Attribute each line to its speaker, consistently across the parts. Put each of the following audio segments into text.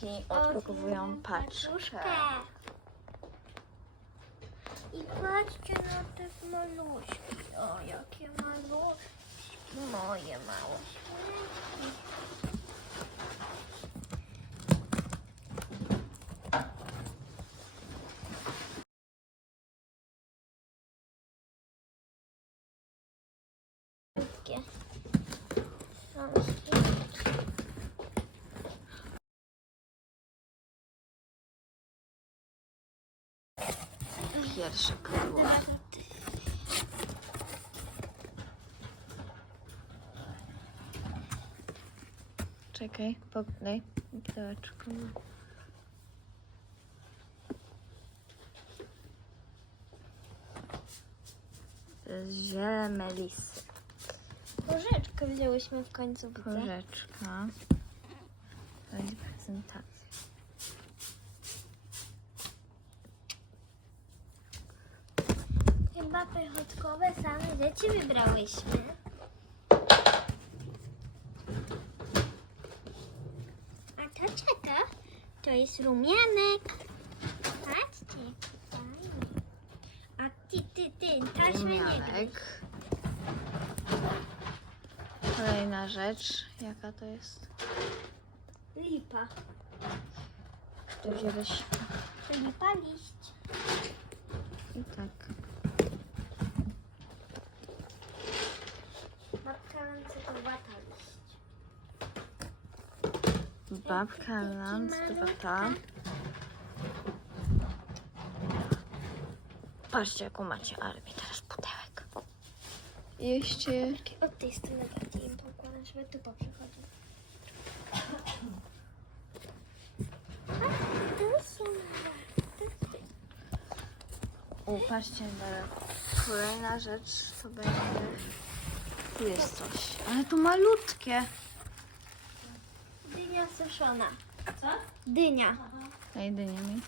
Speaker 1: Dziewczynki odblokowują paczkę.
Speaker 2: I patrzcie na te maluszki. O, jakie maluszki. Moje małe. Wszystkie. Są świnki.
Speaker 1: Pierwsze pudło. Czekaj. To jest ziele melisy.
Speaker 2: Łyżeczkę wzięłyśmy w końcu, widzę.
Speaker 1: Korzeczka. To jest prezentacja.
Speaker 2: Chyba pychotkowe same rzeczy wybrałyśmy. A to co to? To jest rumianek. Patrzcie. fajnie. A ty, ty, ty, taśmy nie gryź.
Speaker 1: Rumianek. Kolejna rzecz. Jaka to jest?
Speaker 2: Lipa.
Speaker 1: Tu wziąłeś
Speaker 2: Lipa liść.
Speaker 1: i tak.
Speaker 2: Babka
Speaker 1: Land, dwa Patrzcie, jaką macie armię teraz pudełek. Jeszcze
Speaker 2: Od tej strony bardziej im pokładam, żeby tu poprzechodził. A, to są
Speaker 1: U, patrzcie, dalej. Kolejna rzecz to będzie. Tu jest coś. Ale to malutkie.
Speaker 2: Dynia suszona. Co? Dynia.
Speaker 1: Daj dynię mi.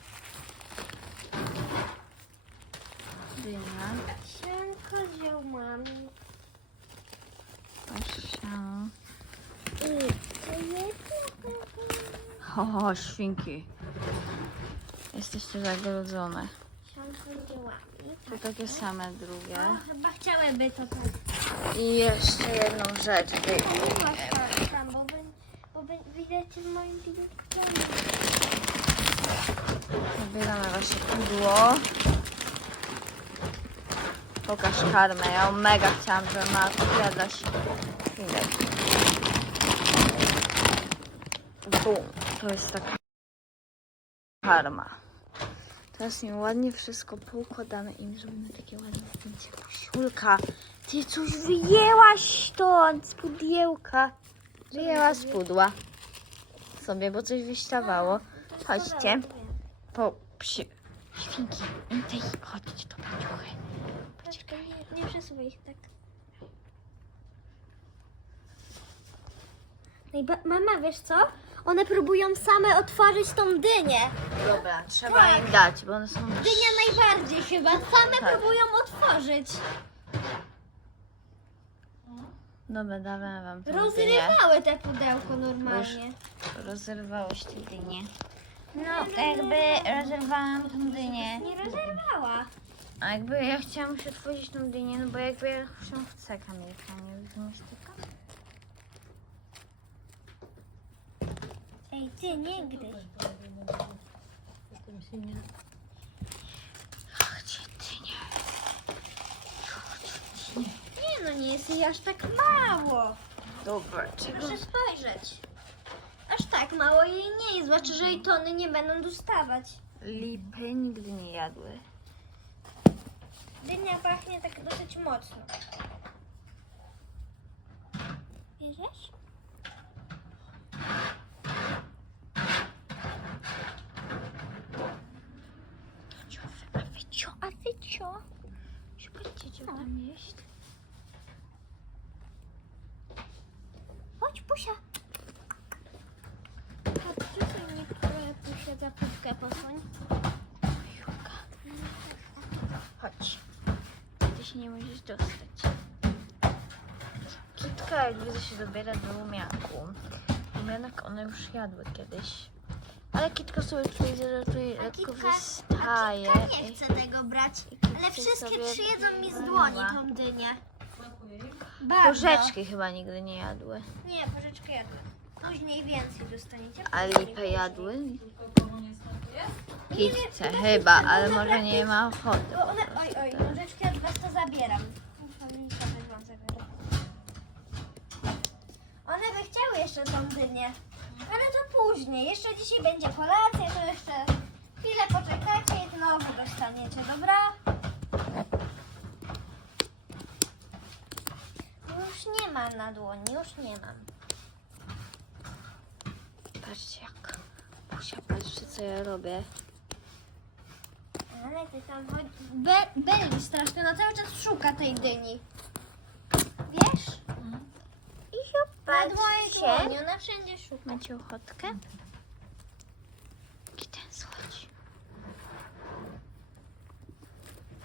Speaker 1: Dynia.
Speaker 2: Sianko wziął mami.
Speaker 1: Patrzcie.
Speaker 2: I to jedno.
Speaker 1: Ho, ho, świnki. Jesteście zagrodzone.
Speaker 2: Sianko wziął mami.
Speaker 1: Tu takie same drugie.
Speaker 2: O, chyba chciałyby to tak.
Speaker 1: I jeszcze jedną rzecz.
Speaker 2: Nie ma tam, tam, bo, wy, bo w moim telefonie.
Speaker 1: Zabieramy wasze pudło. Pokaż karmę. Ja ją mega chciałam, że ma odpowiadać. Widać. Bum. To jest taka karma. Teraz im ładnie wszystko poukładamy i im zrobimy takie ładne zdjęcie. Pasiulka, ty coś wyjęłaś stąd z pudełka. Wyjęła z pudła. Sobie, bo coś wystawało. Chodźcie. Po psi. Świnki. Intej, chodźcie do paciuchy.
Speaker 2: Poczekaj, nie, nie przesuwaj ich tak. No mama, wiesz co? One próbują same otworzyć tą dynię.
Speaker 1: Dobra, trzeba im dać, bo one są...
Speaker 2: Dynia najbardziej chyba. Same
Speaker 1: Tak.
Speaker 2: próbują otworzyć.
Speaker 1: Dobra, dawaj wam tą dynię.
Speaker 2: Rozrywały te pudełko normalnie.
Speaker 1: Rozerwałeś tę dynię. No, to jakby rozerwałam tą dynię.
Speaker 2: Nie rozerwała.
Speaker 1: A jakby ja chciałam się otworzyć tą dynię, no bo jakby ja się chcę Kamilka, nie rozumiesz tylko?
Speaker 2: Ej, ty nie gryź
Speaker 1: dynia?
Speaker 2: Nie nie jest jej aż tak mało.
Speaker 1: Dobra, czego?
Speaker 2: Proszę spojrzeć. Aż tak mało jej nie jest. Znaczy, że jej tony nie będą dostawać.
Speaker 1: Lipy nigdy nie jadły.
Speaker 2: Dynia pachnie tak dosyć mocno. Bierzesz?
Speaker 1: A wycio, a wycio. Szukajcie, co tam jest.
Speaker 2: Chodź, Pusia. Chodź, tutaj mnie trochę Pusia za puszkę posłoń.
Speaker 1: Julka. Chodź. Ty się nie musisz dostać. Kitka jak widzę się dobiera do rumianku. Rumianek one już jadły kiedyś. Ale Kitka sobie tutaj żartuje,
Speaker 2: A
Speaker 1: lekko
Speaker 2: Kitka, a
Speaker 1: wystaje.
Speaker 2: Kitka nie chce tego brać. Ale wszystkie trzy jedzą mi z dłoni tą dynię. Bardzo.
Speaker 1: Porzeczki chyba nigdy nie jadły.
Speaker 2: Nie, porzeczkę jadłem. Później więcej dostaniecie.
Speaker 1: A lipę jadły?
Speaker 2: Nie wiem,
Speaker 1: Kitce
Speaker 2: chyba
Speaker 1: chyba,
Speaker 2: Kitka,
Speaker 1: ale może nie ma ochoty.
Speaker 2: Bo one, oj, oj, porzeczki od was to zabieram. One by chciały jeszcze tą dynię. Ale to później. Jeszcze dzisiaj będzie kolacja, to jeszcze chwilę poczekacie i znowu dostaniecie, dobra? Już nie mam na dłoni, już nie mam.
Speaker 1: Patrzcie jak. Musia, patrzcie co ja robię.
Speaker 2: Ale ty tam chodzi. Be, Beli strasznie, ona cały czas szuka tej dyni. Wiesz?
Speaker 1: I
Speaker 2: Nad mojej dłoni, ona wszędzie szuka.
Speaker 1: Macie ochotkę? Chodź. Chodź, kiteczko.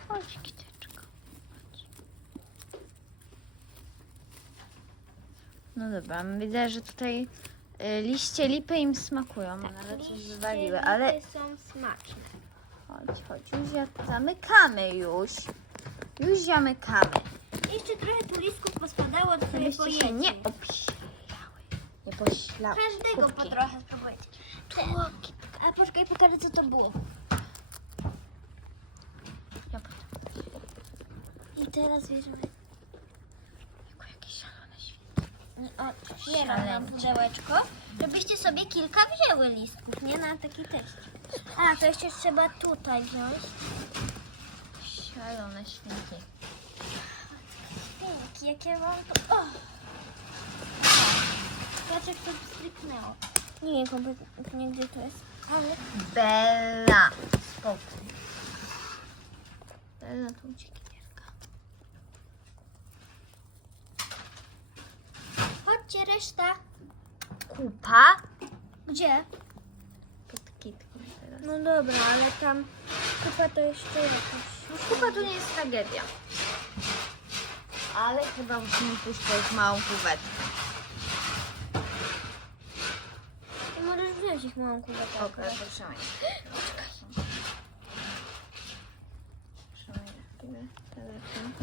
Speaker 1: Chodź. No dobra, widzę, że tutaj y, liście lipy im smakują,
Speaker 2: Tak,
Speaker 1: ale coś
Speaker 2: liście
Speaker 1: wywaliły, ale
Speaker 2: lipy są smaczne.
Speaker 1: chodź, chodź, już ja zamykamy już. Już zamykamy.
Speaker 2: Jeszcze trochę tu listków pospadało, to sobie
Speaker 1: Żebyście się nie obślały. Nie poślały.
Speaker 2: Każdego po
Speaker 1: Kubki.
Speaker 2: trochę spróbujcie. Te, a poczekaj, pokażę co to było.
Speaker 1: Potem.
Speaker 2: I teraz bierzemy.
Speaker 1: Jako jakieś szalone
Speaker 2: O, otwieram nam pudełeczko, żebyście sobie kilka wzięły listków, nie na taki teść. A, to jeszcze trzeba tutaj wziąć.
Speaker 1: Szalone świnki.
Speaker 2: Pięknie, jakie mam to... O! Patrz jak to stryknęło. Nie wiem kompletnie gdzie to jest, ale...
Speaker 1: Bella. Spokój. Bella to uciekiniarka.
Speaker 2: Chodźcie, reszta.
Speaker 1: Kupa.
Speaker 2: Gdzie?
Speaker 1: Pod kitką teraz.
Speaker 2: No dobra, ale tam kupa to jeszcze jakaś.
Speaker 1: No kupa to nie jest tragedia. Ale chyba musimy pójść po już małą kuwetę.
Speaker 2: Ty możesz wziąć ich małą kubę.
Speaker 1: Okej, proszę mnie. Proszę mnie. Telefon.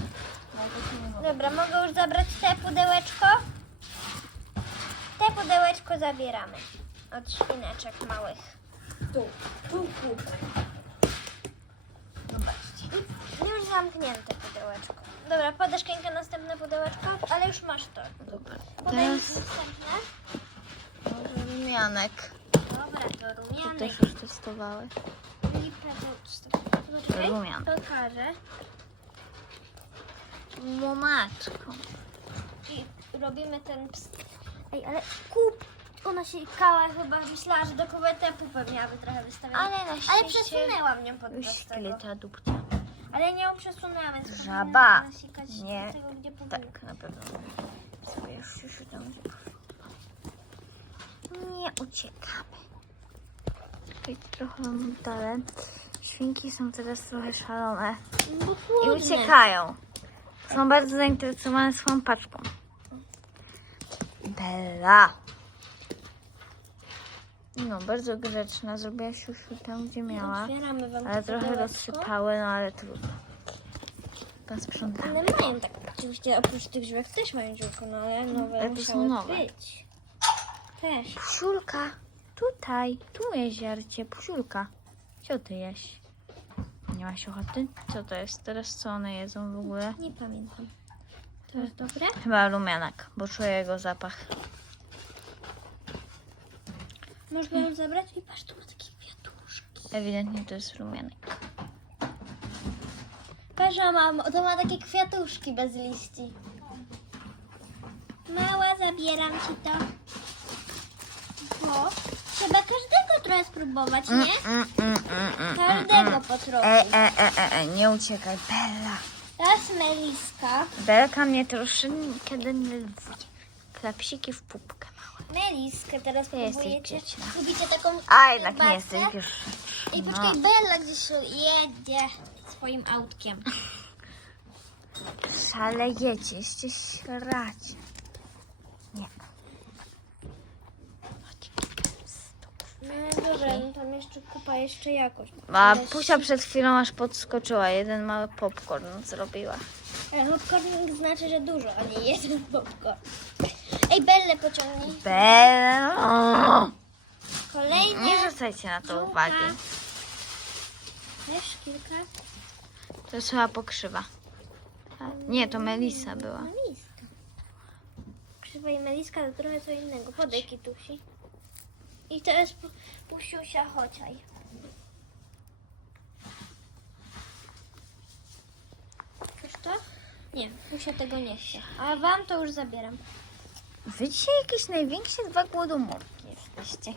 Speaker 2: Dobra, mogę już zabrać te pudełeczko? Pudełeczko zabieramy. Od świneczek małych. Tu, tu, tu.
Speaker 1: Zobaczcie.
Speaker 2: I Już zamknięte pudełeczko. Dobra, podasz Kenka następne pudełeczko, ale już masz to.
Speaker 1: Dobra.
Speaker 2: Podaj
Speaker 1: Teraz
Speaker 2: następne.
Speaker 1: rumianek.
Speaker 2: Dobra, to
Speaker 1: To
Speaker 2: rumianek.
Speaker 1: też już testowały.
Speaker 2: Lipę to Poczekaj,
Speaker 1: Rumian.
Speaker 2: pokażę.
Speaker 1: Momaczką.
Speaker 2: I robimy ten. Ej, ale kup! Ona się kała chyba myślała, że do kuwety pupę miałaby trochę wystawić.
Speaker 1: Ale na
Speaker 2: Ale
Speaker 1: szczęście
Speaker 2: przesunęłam nią podczas tego.
Speaker 1: dupcia.
Speaker 2: Ale nie ją przesunęłam, więc
Speaker 1: Żaba.
Speaker 2: nasikać
Speaker 1: Nie.
Speaker 2: do tego, gdzie.
Speaker 1: Tak, na pewno. Już, już tam Nie uciekamy. Tutaj trochę mam dalej. Świnki są teraz trochę szalone
Speaker 2: Bo
Speaker 1: i uciekają. Są bardzo zainteresowane swoją paczką. Bella. No, bardzo grzeczna. Zrobiła siusiu tam, gdzie miała.
Speaker 2: Otwieramy wam
Speaker 1: Ale trochę rozsypały, no ale trudno. Pan sprzątamy.
Speaker 2: One mają tak, oczywiście oprócz tych żyłek też mają dziurko, no ale nowe
Speaker 1: Ale to są nowe.
Speaker 2: być. Też.
Speaker 1: Pusiulka, tutaj, tu jest ziarcie. Co ty jeść? Nie masz ochoty? Co to jest? Teraz co one jedzą w ogóle?
Speaker 2: Nie pamiętam. To jest dobre?
Speaker 1: Chyba rumianek, bo czuję jego zapach.
Speaker 2: Można ją zabrać? I patrz, tu ma takie kwiatuszki.
Speaker 1: Ewidentnie to jest rumianek.
Speaker 2: Patrz, mam, to ma takie kwiatuszki bez liści. Mała, zabieram ci to. Bo trzeba każdego trochę spróbować, nie?
Speaker 1: Mm, mm, mm, mm,
Speaker 2: Każdego po trochu.
Speaker 1: E, e, e, e, e, nie uciekaj, Bella.
Speaker 2: Teraz meliska.
Speaker 1: Belka mnie troszeczkę denerwuje. Klapsiki w pupkę.
Speaker 2: Meliskę teraz
Speaker 1: jesteś
Speaker 2: próbujecie. Lubicie taką
Speaker 1: A jednak nie jesteś grzeczna.
Speaker 2: Ej,
Speaker 1: No.
Speaker 2: poczekaj, Bella gdzieś jedzie swoim autkiem.
Speaker 1: Szalejecie, jesteście śraci. Nie. Chodź, stop.
Speaker 2: E, dobra, no tam jeszcze kupa jeszcze jakoś.
Speaker 1: A Pusia przed chwilą aż podskoczyła. Jeden mały popcorn zrobiła.
Speaker 2: Ale popcorn znaczy, że dużo, a nie jeden popcorn. Ej, Belle pociągnij.
Speaker 1: Bella!
Speaker 2: Kolejnie.
Speaker 1: Nie zwracajcie na to uwagi.
Speaker 2: Też kilka.
Speaker 1: To jest chyba pokrzywa. Nie, to Melisa była.
Speaker 2: Meliska. Krzywa i meliska to trochę co innego. Podaj kitusi. I teraz pu- pusiusia chociaj. Chcesz to? Nie, pusia tego nie chce. A wam to już zabieram.
Speaker 1: Wy dzisiaj jakieś największe dwa głodomorki jesteście.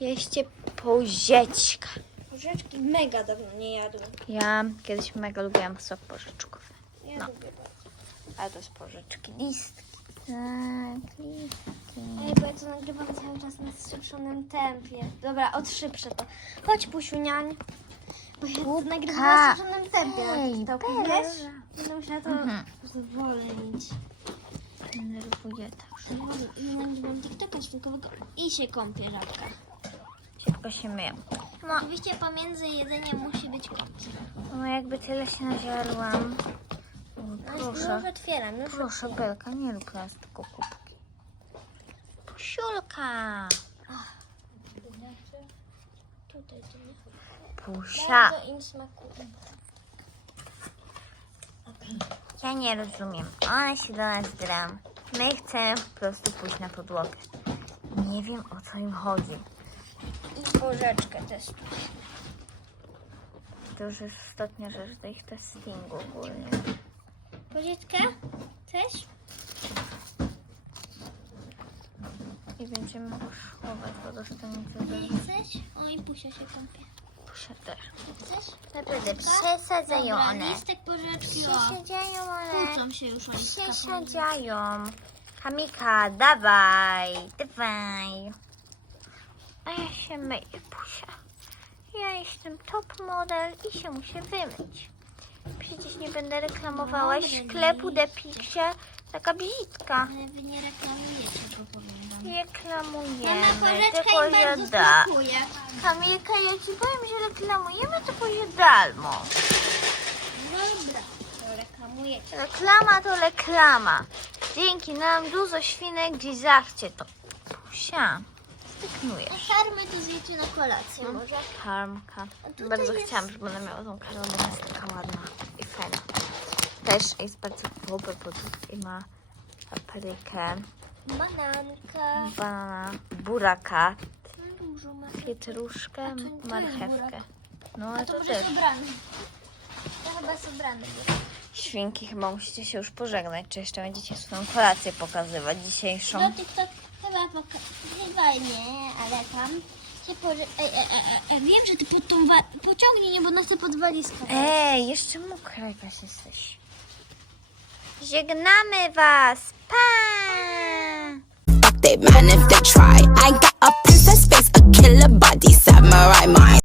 Speaker 1: Jeście pozieczka.
Speaker 2: Porzeczki mega dawno nie jadłem.
Speaker 1: Ja kiedyś mega lubiłam sok porzeczkowy.
Speaker 2: Ja
Speaker 1: No.
Speaker 2: lubię bardzo.
Speaker 1: Ale to z porzeczki listki. Tak, listki.
Speaker 2: Ej, bo ja to nagrywam cały czas na zszybszonym tempie. Dobra, odszybszę to. Chodź, pusiuniań. Bo ja to nagrywam na zszybszonym tempie.
Speaker 1: Ej,
Speaker 2: to wiesz? Będę musiała to
Speaker 1: Mhm.
Speaker 2: zwolnić.
Speaker 1: Denerwuję tak.
Speaker 2: I nagrywam TikToka i się kąpię żabka.
Speaker 1: Szybko się myję.
Speaker 2: No. Oczywiście pomiędzy jedzeniem musi być kąpiel.
Speaker 1: No jakby tyle się nażarłam. O,
Speaker 2: No już
Speaker 1: Proszę,
Speaker 2: otwieram. Już
Speaker 1: proszę Belka, nie rób plastiku kubki. Pusiulka.
Speaker 2: Tutaj to nie.
Speaker 1: Pusia.
Speaker 2: Bardzo im smakuje.
Speaker 1: Ja nie rozumiem. One się do nas dram. My chcemy po prostu pójść na podłogę. Nie wiem o co im chodzi.
Speaker 2: I porzeczkę też.
Speaker 1: To już jest ostatnia rzecz do ich testingu ogólnie.
Speaker 2: Porzeczka? Chcesz?
Speaker 1: I będziemy uszłować, bo dostaniecie
Speaker 2: Nie chcesz? Oj, pusia się kąpie. Chcesz?
Speaker 1: Naprawdę przesadzają
Speaker 2: Dobra,
Speaker 1: one.
Speaker 2: listek porzeczki, o.
Speaker 1: Przesadzają one.
Speaker 2: Kłócą się już o listkach.
Speaker 1: Przesadzają. Kamika, dawaj, dawaj. A ja się myję, Pusia. Ja jestem top model i się muszę wymyć. Przecież nie będę reklamowała
Speaker 2: Dobra,
Speaker 1: sklepu
Speaker 2: nie.
Speaker 1: Depixie. Taka wizytka.
Speaker 2: Ale wy nie reklamujecie.
Speaker 1: Reklamujemy,
Speaker 2: Mama porzeczka
Speaker 1: tylko
Speaker 2: im bardzo
Speaker 1: jada.
Speaker 2: smakuje.
Speaker 1: Kamilka, ja ci powiem, że reklamujemy to pojadalmo.
Speaker 2: Dobra, to reklamujecie.
Speaker 1: Reklama to reklama. Dzięki nam dużo świnek gdzieś zachcie to. Pusia, styknujesz.
Speaker 2: Karmy to zjecie na kolację może.
Speaker 1: Karmka.
Speaker 2: A tutaj
Speaker 1: Bardzo
Speaker 2: jest-
Speaker 1: chciałam, żeby ona miała tą karmę, bo jest taka ładna i fajna. Też jest bardzo dobry produkt i ma paprykę,
Speaker 2: Bananka.
Speaker 1: banana, buraka,
Speaker 2: dużo
Speaker 1: pietruszkę,
Speaker 2: to jest
Speaker 1: marchewkę.
Speaker 2: burak.
Speaker 1: No ale
Speaker 2: to
Speaker 1: to
Speaker 2: może
Speaker 1: też.
Speaker 2: sobrany. To chyba sobrany jest.
Speaker 1: Świnki chyba musicie się już pożegnać, czy jeszcze będziecie swoją kolację pokazywać dzisiejszą.
Speaker 2: No TikTok chyba poka- chyba nie, ale tam się. Ej, ej, ej, ej, wiem, że ty pod tą wa- pociągnij, nie, bo na chcę pod walizkę.
Speaker 1: Ej, jeszcze mokra jakaś jesteś. Żegnamy was. Pa!
Speaker 3: they man if they try. I got a princess face, a killer body, samurai mind.